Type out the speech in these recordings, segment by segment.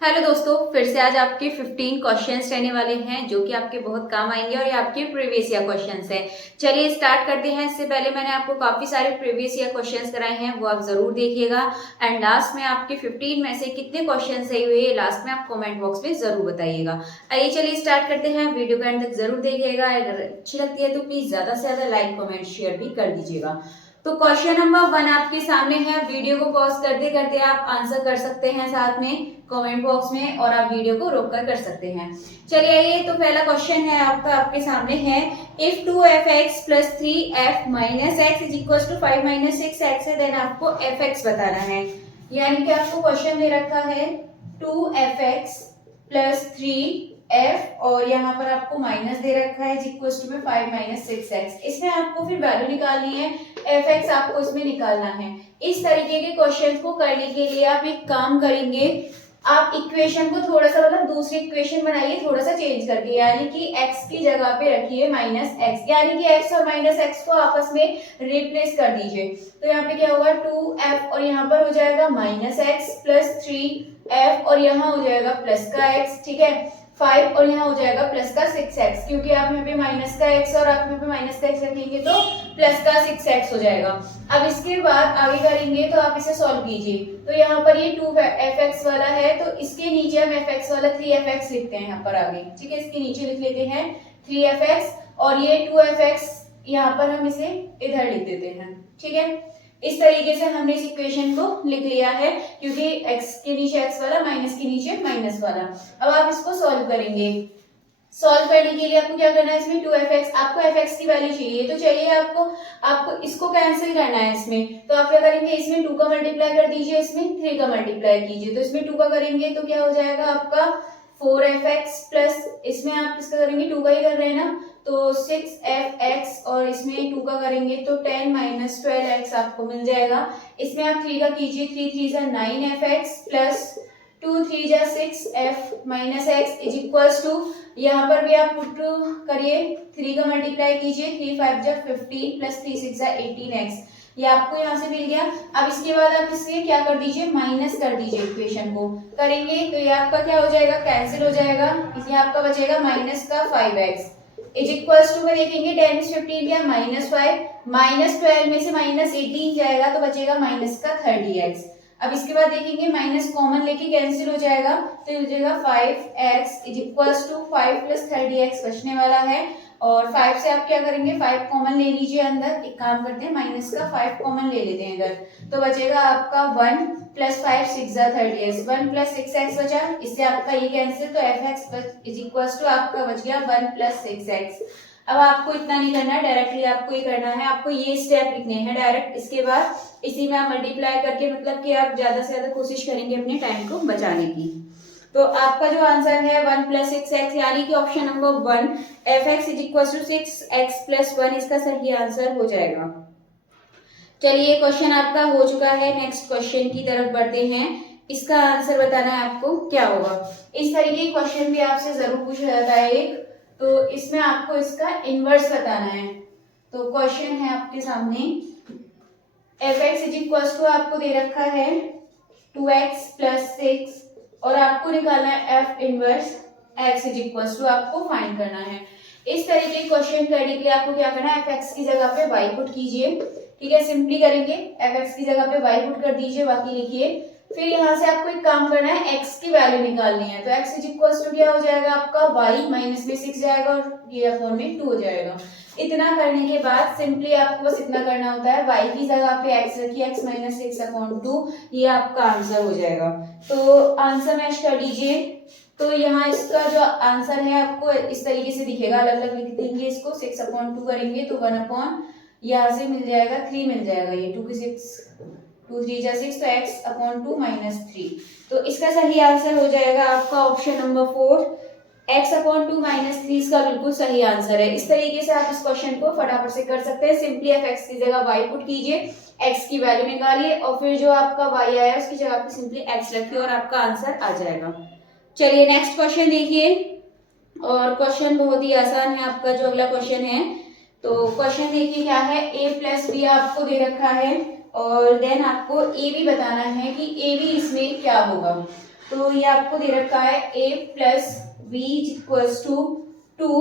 Hello दोस्तों, फिर से आज आपके 15 क्वेश्चंस रहने वाले हैं जो कि आपके बहुत काम आएंगे और ये आपके प्रीवियस ईयर क्वेश्चंस हैं। चलिए स्टार्ट करते हैं। इससे पहले मैंने आपको काफी सारे प्रीवियस ईयर क्वेश्चंस कराए हैं, वो आप जरूर देखिएगा। एंड लास्ट में आपके 15 में से कितने क्वेश्चन सही हुए लास्ट में आप कमेंट बॉक्स में जरूर बताइएगा। आइए चलिए स्टार्ट करते हैं। वीडियो का एंड तक जरूर देखिएगा। अगर अच्छी लगती है तो प्लीज ज्यादा से ज्यादा लाइक कमेंट शेयर भी कर दीजिएगा। तो क्वेश्चन नंबर 1 आपके सामने है। वीडियो को पॉज करते करते आप आंसर कर सकते हैं साथ में कमेंट बॉक्स में, और आप वीडियो को रोक कर सकते हैं। चलिए ये तो पहला क्वेश्चन है आपका, आपके सामने है। If 2f(x + 3f - x is equal to 5 - 6x है, देन आपको fx बताना है। यानी कि आपको क्वेश्चन दे रखा है 2f(x + 3f और यहाँ पर आपको माइनस दे रखा है इज इक्वल टू में 5 - 6x। इसमें आपको फिर वैल्यू निकालनी है, fx आपको इसमें निकालना है। इस तरीके के क्वेश्चन को करने के लिए आप एक काम करेंगे, आप इक्वेशन को थोड़ा सा मतलब दूसरी इक्वेशन बनाइए थोड़ा सा चेंज करके, यानी कि x की जगह पे रखिए -x, यानी कि x और -x को आपस में रिप्लेस कर दीजिए। तो यहाँ पे क्या होगा 2f और यहाँ पर हो जाएगा -x + 3f और यहाँ हो जाएगा प्लस का x, ठीक है 5 और यहाँ हो जाएगा प्लस का 6x, क्योंकि आप यहाँ पे माइनस का x और आप यहाँ पे माइनस का x रखेंगे तो प्लस का 6x हो जाएगा। अब इसके बाद आगे करेंगे तो आप इसे सॉल्व कीजिए। तो यहाँ पर ये 2fx वाला है तो इसके नीचे हम fx वाला 3fx लिखते हैं यहाँ पर आगे, ठीक है इसके नीचे लिख लेते हैं 3fx और ये 2fx यहाँ पर हम इसे इधर लिख देते हैं, ठीक है। इस तरीके से हमने इस इक्वेशन को लिख लिया है, क्योंकि x के नीचे x वाला माइनस के नीचे माइनस वाला। अब आप इसको सॉल्व करेंगे। सॉल्व करने के लिए आपको क्या करना है, इसमें 2fx आपको fx की वैल्यू चाहिए तो चाहिए आपको इसको कैंसिल करना है इसमें। तो आप क्या करेंगे, इसमें 2 का मल्टीप्लाई कर दीजिए, इसमें 3 का मल्टीप्लाई कीजिए। तो इसमें 2 का करेंगे तो क्या हो जाएगा आपका 4fx प्लस इसमें आप किसका करेंगे 2 का ही कर रहे हैं ना, तो 6fx और इसमें 2 का करेंगे तो 10 - 12x आपको मिल जाएगा। इसमें आप 3 का कीजिए, 3 3 जा 9fx प्लस 2 3 जा 6f - x is equals to, यहाँ पर भी आप पुट करिए 3 का मल्टीप्लाई कीजिए, 3 5 जा 15 प्लस 3 6 जा 18x, ये आपको यहाँ से मिल गया। अब इसके बाद आप इसके क्या कर दीजिए, माइनस कर दीजिए इक्वेशन को करेंगे तो ये आपका क्या हो जाएगा, कैंसिल हो जाएगा। इसलिए आपका बचेगा माइनस का 5x इज इक्वल्स टू में देखेंगे 10 - 15 या -5 -12 में से -18 जाएगा तो बचेगा माइनस का 30x। अब इसके बाद देखेंगे माइनस कॉमन लेके कैंसिल हो जाएगा तो ये हो जाएगा 5x is equals to 5 + 30x बचने वाला है। और 5 से आप क्या करेंगे 5 कॉमन ले लीजिए अंदर, एक काम करते हैं माइनस का 5 कॉमन ले लेते हैं इधर, तो बचेगा आपका 1 + 5 6 जा 30x, 1 + 6x बचा, इससे आपका ये कैंसिल तो fx इज इक्वल्स टू आपका बच गया 1 + 6x। अब आपको इतना नहीं करना है, डायरेक्टली आपको ये करना है, आपको ये स्टेप लिखने हैं डायरेक्ट। इसके बाद इसी में आप मल्टीप्लाई करके मतलब कि आप ज्यादा से ज्यादा कोशिश करेंगे अपने टाइम को बचाने की। तो आपका जो आंसर है 1 + 6x, यानी कि option number 1 fx is equal to 6x + 1 इसका सही आंसर हो जाएगा। चलिए क्वेश्चन आपका हो चुका है, नेक्स्ट क्वेश्चन की तरफ बढ़ते हैं। इसका आंसर बताना है आपको क्या होगा। इस तरीके का क्वेश्चन भी आपसे जरूर पूछा जाता है एक, तो इसमें आपको इसका इनवर्स बताना है। तो क्वेश्चन है आपके सामने fx इज इक्वल टू आपको दे रखा है 2x + 6 और आपको निकालना है f inverse x is equal to आपको फाइंड करना है। इस तरीके के क्वेश्चन करने के लिए आपको क्या करना है, fx की जगह पे y पुट कीजिए, ठीक है सिंपली करेंगे fx की जगह पे y पुट कर दीजिए, बाकी लिखिए। फिर यहाँ से आपको एक काम करना है, x की वैल्यू निकालनी है। तो x इज इक्वल टू क्या हो जाएगा आपका y माइनस में 6 जाएगा और ये अपॉन में 2 हो जाएगा। इतना करने के बाद सिंपली आपको बस इतना करना होता है, y की जगह पे x रखिए, x माइनस 6/2, ये आपका आंसर हो जाएगा। तो आंसर मैच कर लीजिए। तो यहाँ इसका जो आंसर है आपको इस तरीके से दिखेगा, अलग अलग लिख देंगे इसको, 6/2 करेंगे तो 1 यहाँ से मिल जाएगा 3 मिल जाएगा, ये 2 की 6 2 3 जा 6 तो x/2 - 3। तो इसका सही आंसर हो जाएगा आपका ऑप्शन नंबर 4 x/2 - 3 इसका बिल्कुल सही आंसर है। इस तरीके से आप इस क्वेश्चन को फटाफट से कर सकते हैं। सिंपली fx की जगह y पुट कीजिए, x की वैल्यू निकालिए और फिर जो आपका y आया उसकी जगह पे सिंपली x रखिए और आपका आंसर आ जाएगा। चलिए नेक्स्ट क्वेश्चन देखिए, और क्वेश्चन बहुत ही आसान है आपका जो अगला क्वेश्चन है। तो क्वेश्चन देखिए क्या है, a + b आपको दे रखा है और देन आपको ए बी बताना है कि ए बी इसमें क्या होगा। तो ये आपको दे रखा है a plus b equals to 2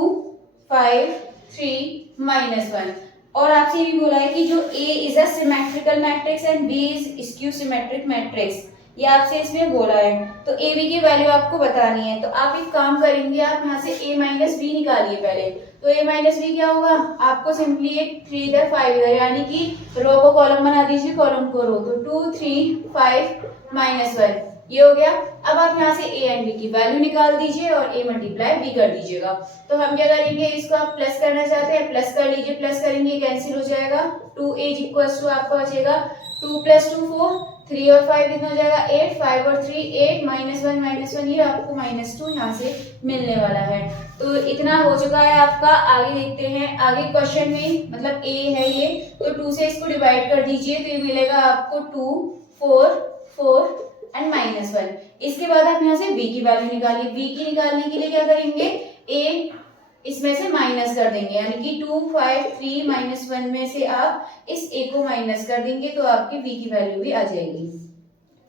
5 3 -1। और आपसे ये भी बोला है कि जो a is a symmetrical matrix and b is skew symmetric matrix, ये आपसे इसमें बोला है। तो ए बी की वैल्यू आपको बतानी है। तो आप एक काम करेंगे, आप यहाँ से a माइनस बी निकालिए पहले। तो a माइनस बी क्या होगा, आपको सिंपली एक 3 इधर 5 इधर, यानी कि रो को कॉलम बना दीजिए, कॉलम को रो। तो 2 3 5 -1 ये हो गया। अब आप यहाँ से a एंड b की वैल्यू निकाल दीजिए और a मल्टीप्लाई b कर दीजिएगा। तो हम क्या करेंगे, इसको आप प्लस करना चाहते हैं, प्लस कर लीजिए, प्लस करेंगे कैंसिल हो जाएगा। 2a इक्वल्स टू आपका बचेगा 2 + 2 4, 3 और 5 कितना हो जाएगा 8, 5 और 3 8 -1 ये आपको -2 यहाँ से मिलने वाला है। तो इतना हो चुका है आपका। आगे देखते हैं, आगे क्वेश्चन में मतलब a है ये, तो 2 से इसको डिवाइड कर दीजिए तो ये मिलेगा आपको 2 4 4 एंड -1। इसके बाद आप यहाँ से b की वैल्यू निकालिए। b की निकालने के लिए क्या करेंगे, a इसमें से माइनस कर देंगे, यानी कि 2 5 3 -1 में से आप इस a को माइनस कर देंगे तो आपकी b की वैल्यू भी आ जाएगी।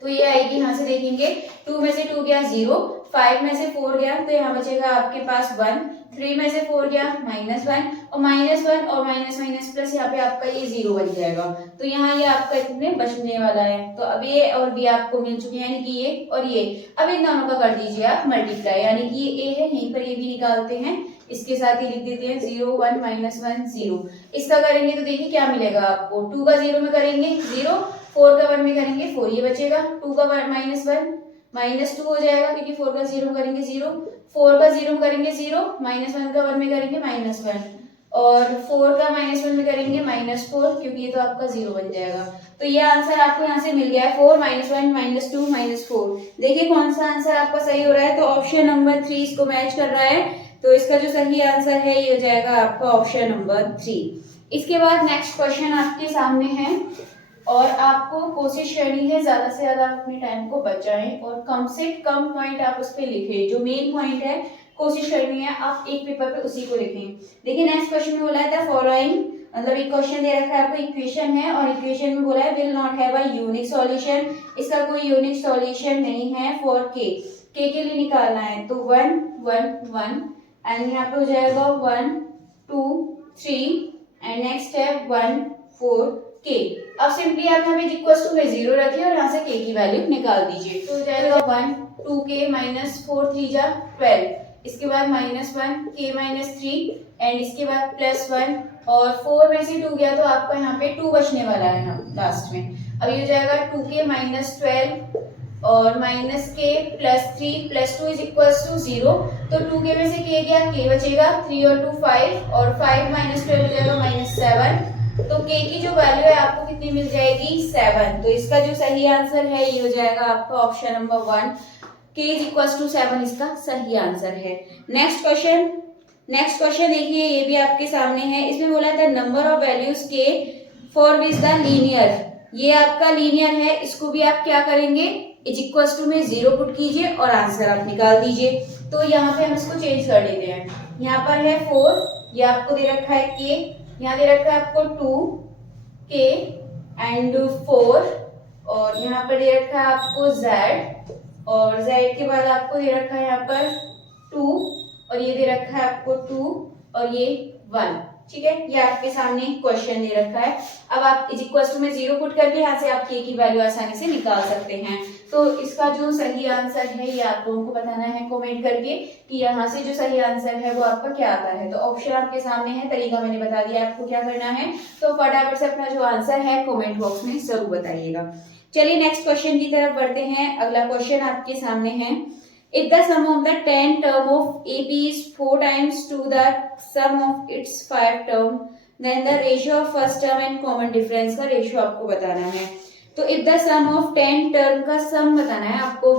तो ये आएगी, यहाँ से देखेंगे 2 में से 2 गया 0, 5 में से 4 गया तो यहाँ बचेगा आपके पास 1, 3 में से 4 गया -1 और -1 और माइनस माइनस प्लस यहाँ पे आपका ये 0 बन जाएगा। तो यहाँ ये आपका इतने बचने वाला है। तो अब ये और b आपको मिल चुके हैं, यानी कि ये और ये। अब इन दोनों का कर दीजिए आप मल्टीप्लाई, यानी कि ये a है, यहीं पर ये भी निकालते हैं, इसके साथ ही लिख देते हैं 0 1 -1 0। इसका करेंगे तो देखिए क्या मिलेगा आपको, 2 का 0 में करेंगे 0, 4 का 1 में करेंगे 4, ये बचेगा। 2 का 1 -2 हो जाएगा, क्योंकि 4 का 0 में करेंगे 0, 4 का 0 में करेंगे 0, -1 का 1 में करेंगे -1 और 4 का -1 में करेंगे -4, क्योंकि ये तो आपका 0 बन जाएगा। तो ये आंसर आपको यहाँ से मिल गया है 4 -1 -2 -4। देखिए कौन सा आंसर आपका सही हो रहा है। तो ऑप्शन नंबर 3 इसको मैच कर रहा है। तो इसका जो सही आंसर है ये हो जाएगा आपका ऑप्शन नंबर 3। इसके बाद नेक्स्ट क्वेश्चन आपके सामने है और आपको कोशिश करनी है ज्यादा से ज्यादा अपने टाइम को बचाएं और कम से कम पॉइंट आप उस पर लिखें। जो मेन पॉइंट है कोशिश करनी है आप एक पेपर पे उसी को लिखें। देखिए नेक्स्ट क्वेश्चन में बोला है द फॉलोइंग, मतलब एक क्वेश्चन दे रखा है आपको, इक्वेशन है और इक्वेशन में बोला है will not have a unique solution. इसका कोई यूनिक सॉल्यूशन नहीं है फॉर के के लिए निकालना है। तो 1 1 1 एंड यहाँ पे हो जाएगा 1 2 3 एंड नेक्स्ट है 1 4 के। अब सिंपली आप यहाँ पे इक्वल्स टू में 0 रखिए और यहाँ से के की वैल्यू निकाल दीजिए। तो हो जाएगा 1 2 के -4 3 जा 12, इसके बाद -1 के -3 एंड इसके बाद +1 और 4 में से 2 गया तो आपका यहाँ पे 2 बचने वाला है लास्ट में। अब ये हो जाएगा 2 के -12 और -k +3 +2 इज इक्वल्स टू 0। तो 2 के में से k गया, k बचेगा 3 और 2 5 और 5 -12 हो जाएगा -7। तो k की जो वैल्यू है आपको कितनी मिल जाएगी 7। तो इसका जो सही आंसर है ये हो जाएगा आपका option number 1, k is equals to 7 इसका सही आंसर है। नेक्स्ट क्वेश्चन देखिए, ये भी आपके सामने है। इसमें बोला था number of values k for which the linear, ये आपका लीनियर है, इसको भी आप क्या करेंगे इज इक्वल्स टू में 0 पुट कीजिए और आंसर आप निकाल दीजिए। तो यहाँ पे हम इसको चेंज कर लेते हैं। यहाँ पर है 4, ये आपको दे रखा है k, यहाँ दे रखा है आपको 2k एंड 4 और यहाँ पर दे रखा है आपको z और z के बाद आपको दे रखा है यहाँ पर 2 और ये दे रखा है आपको 2 और ये 1। ठीक है, ये आपके सामने क्वेश्चन दे रखा है। अब आप इज इक्वल्स टू में 0 पुट करके यहाँ से आप k की वैल्यू आसानी से निकाल सकते हैं। तो इसका जो सही आंसर है ये आप लोगों को बताना है कमेंट करके कि यहाँ से जो सही आंसर है वो आपका क्या आता है। तो ऑप्शन आपके सामने है, तरीका मैंने बता दिया आपको क्या करना है। तो फटाफट से अपना जो आंसर है कमेंट बॉक्स में जरूर बताइएगा। चलिए नेक्स्ट क्वेश्चन की तरफ बढ़ते हैं। अगला क्वेश्चन आपके सामने है, if the sum of the 10 term of AP is 4 times to the sum of its 5 term, then the ratio of first term and common difference का रेशियो आपको बताना है। तो if the sum of 10 term का सम बताना है आपको।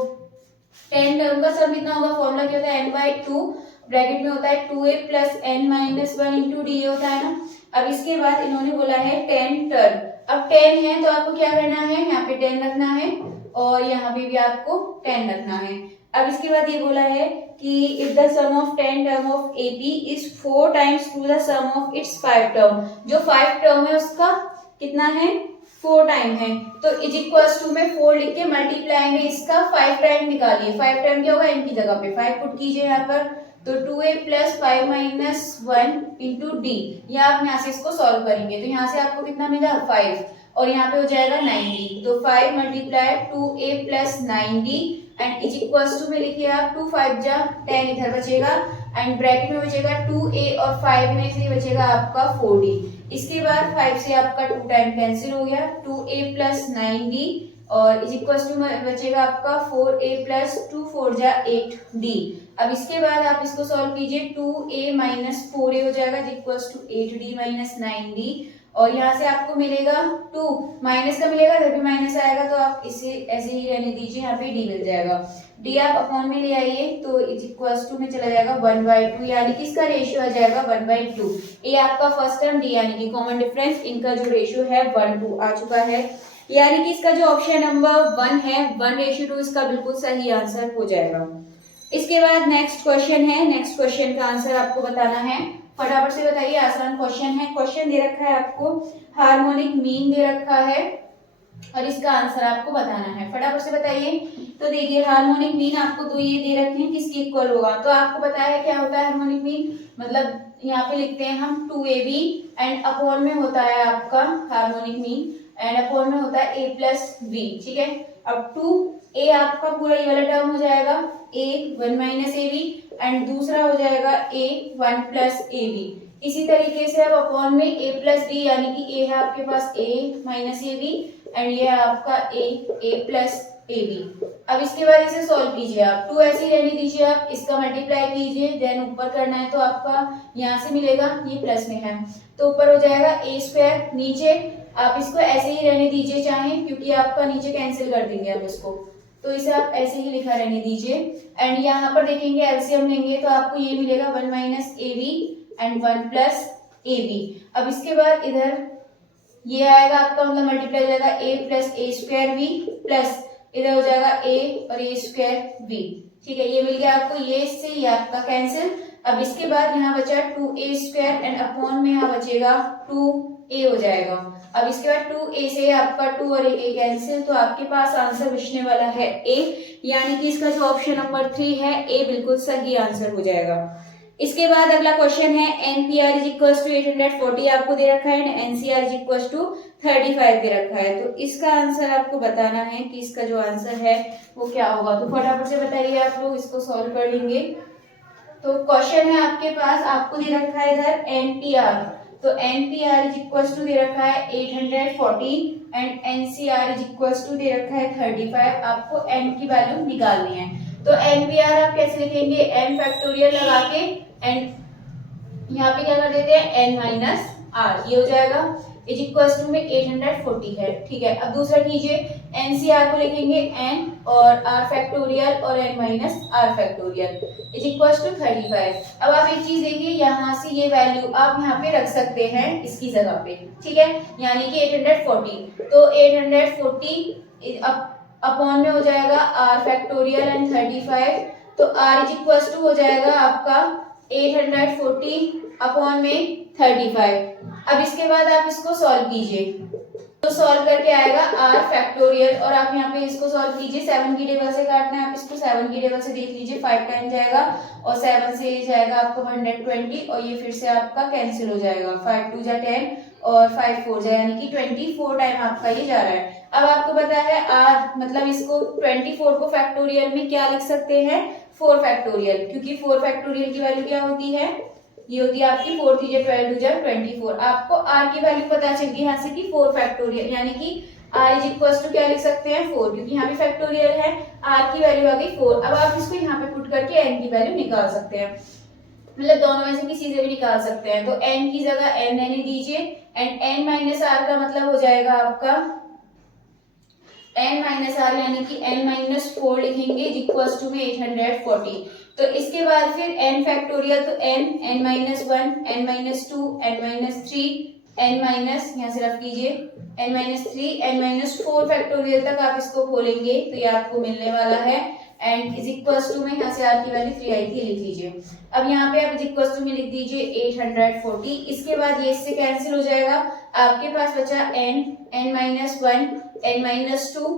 10 term का सम कितना होगा, फॉर्मूला क्या होता है n/2, ब्रैकेट में होता है 2a + n-1 × d होता है ना। अब इसके बाद इन्होंने बोला है 10 टर्म। अब 10 है तो आपको क्या करना है, यहाँ पे 10 रखना है और यहाँ पे भी आपको 10 रखना है। अब इसके बाद ये बोला है कि if the sum of 10 term of AP is 4 times to the sum of its 5 term, जो 5 टर्म है उसका कितना है 4 टाइम है, तो इज इक्वल्स टू में 4 लिख के मल्टीप्लाई में इसका 5 टाइम निकालिए। 5 टाइम क्या होगा, n की जगह पे 5 पुट कीजिए यहाँ पर, तो 2a plus 5 minus 1 into D. या आप यहाँ से इसको सॉल्व करेंगे तो यहाँ से आपको कितना मिला 5 और यहाँ पे हो जाएगा 9d, तो 5 multiply 2a plus 9d and is equals to में लिखिए आप 2 5 जा 10 इधर बचेगा एंड ब्रैकेट में बचेगा 2a और 5 में से बचेगा आपका 4d। इसके बाद 5 से आपका 2 टाइम कैंसिल हो गया, 2a प्लस 9d और इज इक्वल्स टू में बचेगा आपका 4a प्लस 2 4 जा 8d। अब इसके बाद आप इसको सॉल्व कीजिए, 2a माइनस 4a हो जाएगा is equals to 8d minus 9d और यहाँ से आपको मिलेगा 2 माइनस का मिलेगा, जब भी माइनस आएगा तो आप इसे ऐसे ही रहने दीजिए, यहाँ पे d मिल जाएगा। d आप अपॉन में ले आइए तो इज इक्वल्स टू में चला जाएगा 1/2, यानी कि इसका रेशियो आ जाएगा 1/2। ये आपका फर्स्ट टर्म d यानी कि कॉमन डिफरेंस, इनका जो रेशियो है 1:2 आ चुका है, यानी कि इसका जो ऑप्शन नंबर 1 है 1:2 इसका बिल्कुल सही आंसर हो जाएगा। इसके बाद नेक्स्ट क्वेश्चन है, नेक्स्ट क्वेश्चन का आंसर आपको बताना है, फटाफट से बताइए, आसान क्वेश्चन है। क्वेश्चन दे रखा है आपको, हार्मोनिक मीन दे रखा है और इसका आंसर आपको बताना है, फटाफट से बताइए। तो देखिए हार्मोनिक मीन आपको दो ये दे रखे हैं, किसके इक्वल होगा, तो आपको पता है क्या होता है हार्मोनिक मीन, मतलब यहाँ पे लिखते हैं हम 2ab एंड अपॉन में होता है आपका हार्मोनिक मीन एंड अपॉन में होता है a प्लस b, ठीक है। अब 2a आपका पूरा ये वाला टर्म हो जाएगा a 1 माइनस ab एंड दूसरा हो जाएगा a 1 प्लस ab। इसी तरीके से अब अपॉन में a प्लस b, यानी कि a है आपके पास a माइनस ab एंड ये है आपका a प्लस ab। अब इसके बाद इसे सॉल्व कीजिए आप, 2 ऐसे ही रहने दीजिए आप, इसका मल्टीप्लाई कीजिए देन ऊपर करना है तो आपका यहाँ से मिलेगा, ये प्लस में है तो ऊपर हो जाएगा a स्क्वायर, नीचे आप इसको ऐसे ही रहने दीजिए चाहे, क्योंकि आपका नीचे कैंसिल कर देंगे हम इसको, तो इसे आप ऐसे ही लिखा रहने दीजिए एंड यहाँ पर देखेंगे एलसीएम लेंगे तो आपको ये मिलेगा 1 minus ab and 1 plus ab। अब इसके बाद इधर ये आएगा आपका, मतलब मल्टीप्लाई हो जाएगा a plus a square v plus इधर हो जाएगा a और a स्क्वायर v, ठीक है। ये मिल गया आपको, ये इससे ये आपका कैंसिल। अब इसके बाद यहाँ बचा 2a स्क्वायर एंड अपॉन में यहाँ बचेगा 2a हो जाएगा। अब इसके बाद 2a से आपका 2 और 1 कैंसिल, तो आपके पास आंसर बचने वाला है a, यानी कि इसका जो ऑप्शन नंबर 3 है a बिल्कुल सही आंसर हो जाएगा। इसके बाद अगला क्वेश्चन है, NPR इज इक्वल्स टू 840 आपको दे रखा है, NCR इज इक्वल्स टू 35 दे रखा है, तो इसका आंसर आपको बताना है कि इसका जो आंसर है वो क्या होगा। तो फटाफट से बताइए, आप लोग इसको सॉल्व कर लेंगे। तो क्वेश्चन है आपके पास, आपको दे रखा है इधर NPR, तो NPR इज इक्वल्स टू दे रखा है 840 एंड NCR इज इक्वल्स टू दे रखा है 35, आपको n की वैल्यू निकालनी है। तो NPR आप कैसे लिखेंगे, n फैक्टोरियल लगा के एंड यहाँ पे क्या कर देते हैं n माइनस r, ये हो जाएगा इज इक्वल्स टू में 840 है, ठीक है। अब दूसरा कीजिए, NCR को लिखेंगे n और r फैक्टोरियल और n minus r factorial is equals to 35। अब आप एक चीज देखिए, यहाँ से ये वैल्यू आप यहाँ पे रख सकते हैं इसकी जगह पे, ठीक है, यानी कि 840, तो 840 अपॉन में हो जाएगा r फैक्टोरियल एंड 35, तो r इज इक्वल्स टू हो जाएगा आपका 840 अपॉन में 35। अब इसके बाद आप इसको सॉल्व कीजिए, तो सॉल्व करके आएगा r फैक्टोरियल और आप यहाँ पे इसको सॉल्व कीजिए, 7 की टेबल से काटना है, आप इसको 7 की टेबल से देख लीजिए, 5 टाइम जाएगा और 7 से ये जाएगा आपको 120 और ये फिर से आपका कैंसिल हो जाएगा, 5 2 जा 10 और 5 4 जा, यानी कि 24 टाइम आपका ये जा रहा है। अब आपको पता है r, मतलब इसको 24 को फैक्टोरियल में क्या लिख सकते हैं, 4 फैक्टोरियल, क्योंकि 4 फैक्टोरियल की वैल्यू क्या होती है, ये होती है आपकी 4 3 12 2 24। आपको r की वैल्यू पता चल गई यहाँ से कि 4 फैक्टोरियल, यानी कि r इज इक्वल्स टू क्या लिख सकते हैं 4, क्योंकि यहाँ पे फैक्टोरियल है, r की वैल्यू आ गई 4। अब आप इसको यहाँ पे पुट करके n की वैल्यू निकाल सकते हैं, मतलब दोनों में से किसी से भी निकाल सकते हैं। तो n की जगह n रहने दीजिए एंड n माइनस r का मतलब हो जाएगा आपका n माइनस r, यानी कि n माइनस 4 लिखेंगे इज इक्वल्स टू में 840। तो इसके बाद फिर n फैक्टोरियल, तो n minus 1 n minus 2 n minus 3 n minus, यहाँ से रख कीजिए n minus 3 n minus 4 factorial तक आप इसको खोलेंगे तो ये आपको मिलने वाला है एंड इज इक्वल्स टू में यहाँ से r की वैल्यू 3 आई थी, लिख लीजिए। अब यहाँ पे आप इज इक्वल्स टू में लिख दीजिए 840, इसके बाद ये इससे कैंसिल हो जाएगा, आपके पास बचा n, n-1, n-2,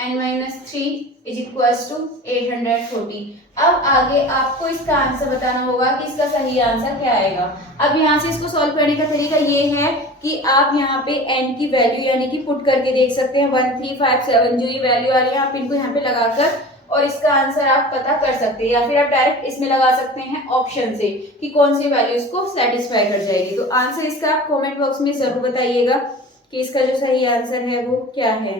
n-3 is equals to 840। अब आगे आपको इसका आंसर बताना होगा कि इसका सही आंसर क्या आएगा। अब यहाँ से इसको सॉल्व करने का तरीका ये है कि आप यहाँ पे n की वैल्यू यानी कि पुट करके देख सकते हैं 1357 जो ये वैल्यू आ रही है, आप इनको यहाँ पे लगाकर और इसका आंसर आप पता कर सकते हैं, या फिर आप डायरेक्ट इसमें लगा सकते हैं ऑप्शन से कि कौन सी वैल्यू इसको सेटिस्फाई कर जाएगी। तो आंसर इसका आप कमेंट बॉक्स में जरूर बताइएगा कि इसका जो सही आंसर है वो क्या है।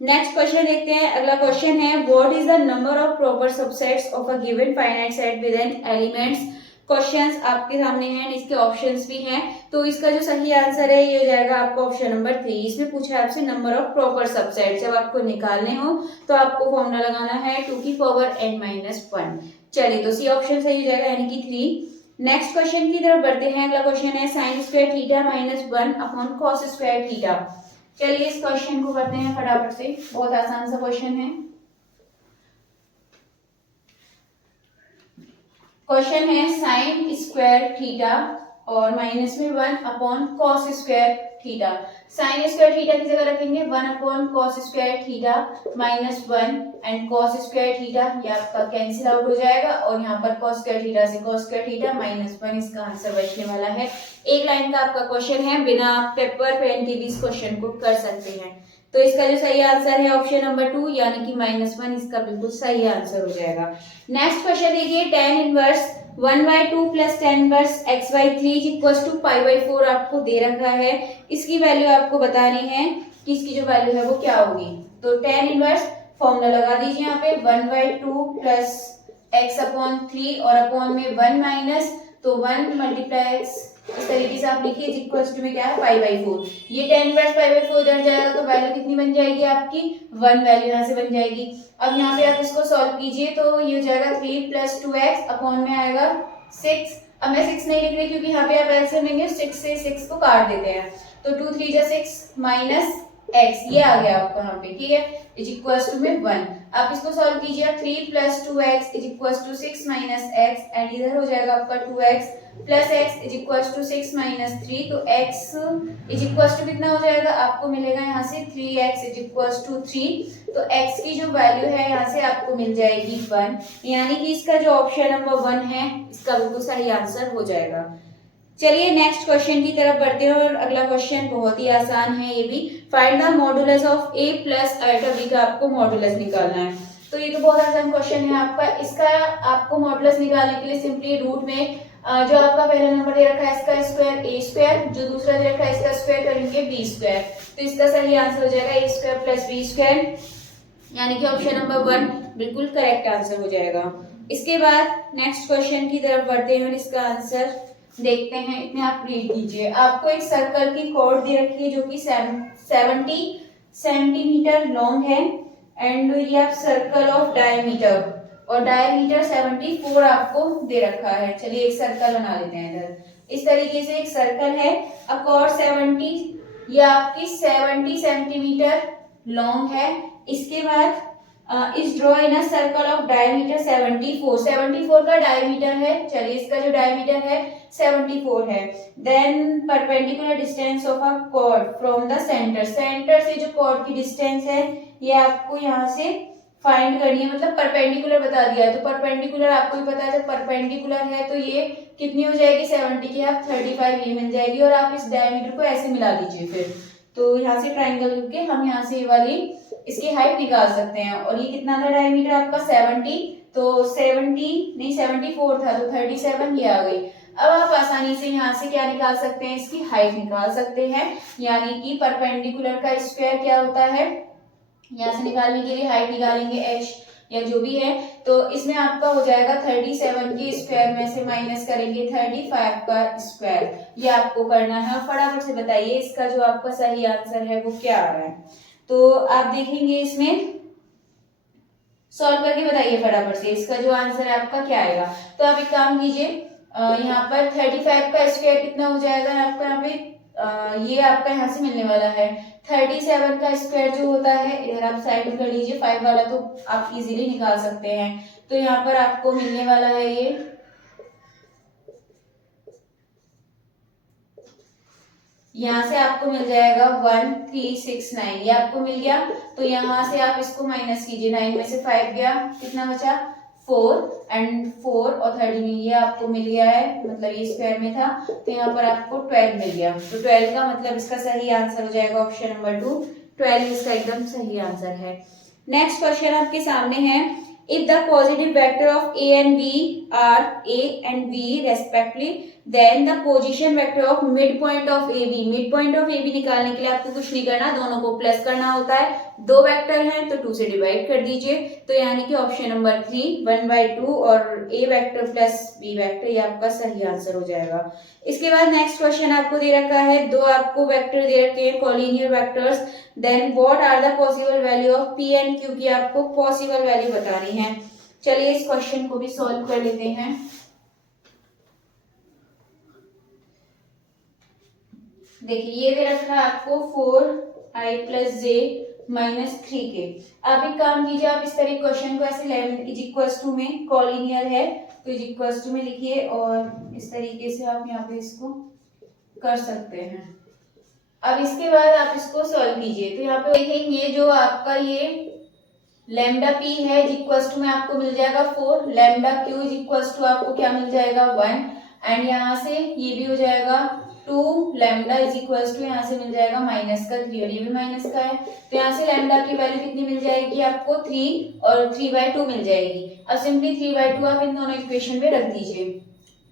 नेक्स्ट क्वेश्चन देखते हैं। अगला क्वेश्चन है what is the number of proper subsets of a given finite set with n elements. Questions आपके सामने हैं, इसके ऑप्शंस भी हैं। तो इसका जो सही आंसर है ये हो जाएगा आपका ऑप्शन नंबर 3। इसमें पूछा है आपसे नंबर ऑफ प्रॉपर सबसेट, जब आपको निकालने हो तो आपको फॉर्मूला लगाना है 2 की पावर n-1। चलिए तो सी ऑप्शन सही हो जाएगा यानी कि 3। नेक्स्ट क्वेश्चन की तरफ बढ़ते हैं। अगला क्वेश्चन है sine square theta -1 upon cos square theta. चलिए इस क्वेश्चन को करते हैं फटाफट से, बहुत आसान सा क्वेश्चन है। क्वेश्चन है साइन स्क्वायर थीटा और -1 upon cos square theta. Sine square theta की जगह रखेंगे 1 upon cos square theta -1 and cos square theta, ये आपका कैंसिल आउट हो जाएगा और यहाँ पर कॉस स्क्वायर थीटा से कॉस स्क्वायर थीटा -1, इसका आंसर बचने वाला है। एक लाइन का आपका क्वेश्चन है, बिना पेपर पेन के भी इस क्वेश्चन को कर सकते हैं। तो इसका जो सही आंसर है ऑप्शन नंबर 2 यानी कि -1, इसका बिल्कुल सही आंसर हो जाएगा। नेक्स्ट क्वेश्चन देखिए tan inverse 1/2 plus tan inverse x/3 equals to π/4 आपको दे रखा है। इसकी वैल्यू आपको बतानी है कि इसकी जो वैल्यू है वो क्या होगी। तो tan इनवर्स फॉर्मूला लगा दीजिए यहाँ पे 1/2 प्लस x/3 और अपॉन में 1 माइनस, तो 1 मल्टीप्लाई इस तरीके से आप लिखिए इक्वल्स टू में क्या है π/4। ये tan इनवर्स π/4 इधर जाएगा तो वैल्यू कितनी बन जाएगी आपकी 1 वैल्यू यहाँ से बन जाएगी। अब यहाँ पे आप इसको सॉल्व कीजिए तो ये हो जाएगा 3 + 2x अपॉन में आएगा 6। अब मैं 6 नहीं लिख रही क्योंकि यहाँ पे आप एलसीएम लेंगे 6 से 6 को काट देते हैं, तो 2 3 जा 6 माइनस x ये आ गया आपको यहाँ पे, ठीक है, इज इक्वल्स टू में 1। आप इसको सॉल्व कीजिए 3 + 2x is equals to 6 minus x and इधर हो जाएगा आपका 2x plus x is equals to 6 minus 3, तो x इज इक्वल्स टू कितना हो जाएगा आपको मिलेगा यहाँ से 3x इज इक्वल्स टू 3। तो x की जो वैल्यू है यहाँ से आपको मिल जाएगी 1, यानी कि इसका जो ऑप्शन नंबर 1 है इसका बिल्कुल सही आंसर हो जाएगा। चलिए नेक्स्ट क्वेश्चन की तरफ बढ़ते हैं और अगला क्वेश्चन बहुत ही आसान है ये भी। Find the modulus of a plus iota b का आपको मॉडुलस निकालना है। तो ये तो बहुत आसान क्वेश्चन है आपका। इसका आपको मॉडुलस निकालने के लिए सिंपली रूट में जो आपका पहला नंबर दे रखा है इसका स्क्वायर a स्क्वायर, जो दूसरा दे रखा है इसका स्क्वायर करेंगे b स्क्वायर। तो इसका सही आंसर हो जाएगा a square plus b square, यानी कि ऑप्शन नंबर 1 बिल्कुल करेक्ट आंसर हो जाएगा। इसके बाद नेक्स्ट क्वेश्चन की तरफ बढ़ते हैं और इसका आंसर देखते हैं। इसमें आप रीड कीजिए, आपको एक सर्कल की कॉर्ड दे रखी है जो कि 70 सेंटीमीटर लॉन्ग है एंड ये आप सर्कल ऑफ डायमीटर और डायमीटर 74 आपको दे रखा है। चलिए एक सर्कल बना लेते हैं इधर। इस तरीके से एक सर्कल है, अ कॉर्ड 70, ये आपकी 70 सेंटीमीटर लॉन्ग है। इसके बाद इस draw in a circle of diameter 74 का डायमीटर है। चलिए इसका जो डायमीटर है 74 है। Then perpendicular distance of a chord from the centre से जो कॉर्ड की डिस्टेंस है ये आपको यहाँ से फाइंड करनी है, मतलब परपेंडिकुलर बता दिया है। तो परपेंडिकुलर आपको ही पता है, जब परपेंडिकुलर है तो ये कितनी हो जाएगी 70 की आप 35 ये मिल जाएगी और आप इस डायमीटर को ऐसे मिला दीजिए। फिर तो यहाँ से ट्राइंगल करके हम यहाँ से ये वाली इसकी हाइट निकाल सकते हैं। और ये कितना था डायमीटर आपका 70, तो 70 नहीं 74 था तो 37 ये आ गई। अब आप आसानी से यहाँ से क्या निकाल सकते हैं, इसकी हाइट निकाल सकते हैं, यानी कि परपेंडिकुलर का स्क्वायर क्या होता है, यहाँ से निकालने के लिए हाइट निकालेंगे h या जो भी है, तो इसमें आपका हो जाएगा 37 के स्क्वायर में से माइनस करेंगे 35 का स्क्वायर। ये आपको करना है और फटाफट से बताइए इसका जो आपका सही आंसर है वो क्या आ रहा है। तो आप देखेंगे इसमें सॉल्व करके बताइए फटाफट से इसका जो आंसर है आपका क्या आएगा। तो आप एक काम कीजिए, यहाँ पर 35 का स्क्वायर कितना हो जाएगा आपका, यहाँ पे ये आपका यहाँ से मिलने वाला है 37 का स्क्वायर जो होता है, इधर आप साइड में कर लीजिए 5 वाला तो आप इजीली निकाल सकते हैं। तो यहाँ पर आपको मिलने वाला है ये यहाँ से आपको मिल जाएगा 1369, ये आपको मिल गया। तो यहाँ से आप इसको माइनस कीजिए, 9 में से 5 गया, कितना बचा 4 एंड 4 और 13, ये आपको मिल गया है, मतलब ये स्क्वायर में था, तो यहाँ पर आपको 12 मिल गया। तो 12 का मतलब इसका सही आंसर हो जाएगा ऑप्शन नंबर 2, 12 इसका एकदम सही आंसर है। नेक्स्ट क्वेश्चन आपके सामने है, if the positive vector of a and b are a and b respectively, then the position vector of midpoint of ab, midpoint of ab निकालने के लिए आपको कुछ नहीं करना, दोनों को प्लस करना होता है। दो वेक्टर हैं तो 2 से डिवाइड कर दीजिए, तो यानी कि ऑप्शन नंबर 3 1/2 और a vector plus b vector, ये आपका सही आंसर हो जाएगा। इसके बाद नेक्स्ट क्वेश्चन आपको दे रखा है, दो आपको वेक्टर दे रखे हैं collinear vectors, then what are the possible value of p and q की आपको पॉसिबल वैल्यू बतानी है। चलिए इस क्वेश्चन को भी सॉल्व कर लेते हैं। देखिए ये दे रखा है आपको 4i + j - 3k। आप एक काम कीजिए, आप इस तरह क्वेश्चन को ऐसे लेमडा इज इक्वल्स टू में कॉलिनियर है तो इज इक्वल्स टू में लिखिए और इस तरीके से आप यहाँ पे इसको कर सकते हैं। अब इसके बाद आप इसको सॉल्व कीजिए, तो यहाँ पे देखेंगे जो आपका ये लैम्डा p है इज इक्वल्स टू में आपको मिल जाएगा 4, lambda q is equals to आपको क्या मिल जाएगा 1, एंड यहाँ से ये भी हो जाएगा 2, लैम्डा इज इक्वल्स टू यहाँ से मिल जाएगा माइनस का 3 और ये भी माइनस का है, तो यहाँ से लैम्डा की वैल्यू कितनी मिल जाएगी आपको 3 और 3/2 मिल जाएगी। अब सिंपली 3/2 आप इन दोनों इक्वेशन पे रख दीजिए,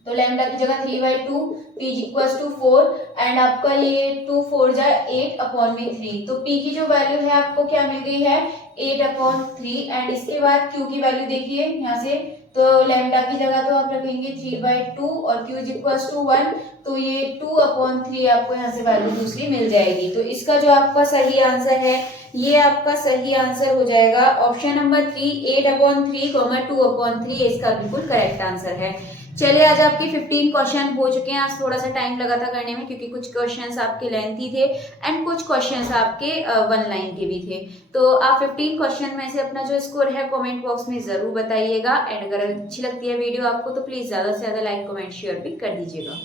तो लैम्डा की जगह 3/2, p is equals to 4 and आपका ये 2 4 जा 8/3, तो p की जो वैल्यू है आपको क्या मिल गई है 8/3। एंड इसके बाद q की वैल्यू देखिए यहाँ से, तो लैम्डा की जगह तो आप रखेंगे 3/2 और q इज इक्वल्स टू 1, तो ये 2/3 आपको यहाँ से वैल्यू दूसरी मिल जाएगी। तो इसका जो आपका सही आंसर है, ये आपका सही आंसर हो जाएगा ऑप्शन नंबर 3, 8/3, 2/3, इसका बिल्कुल करेक्ट आंसर है। चलिए आज आपके 15 क्वेश्चन हो चुके हैं। आज थोड़ा सा टाइम लगा था करने में क्योंकि कुछ क्वेश्चंस आपके लेंथी थे एंड कुछ क्वेश्चंस आपके 1 लाइन के भी थे। तो आप 15 क्वेश्चन में से अपना जो स्कोर है कमेंट बॉक्स में जरूर बताइएगा, एंड अगर अच्छी लगती है वीडियो आपको तो प्लीज ज्यादा से ज्यादा लाइक कमेंट शेयर भी कर दीजिएगा।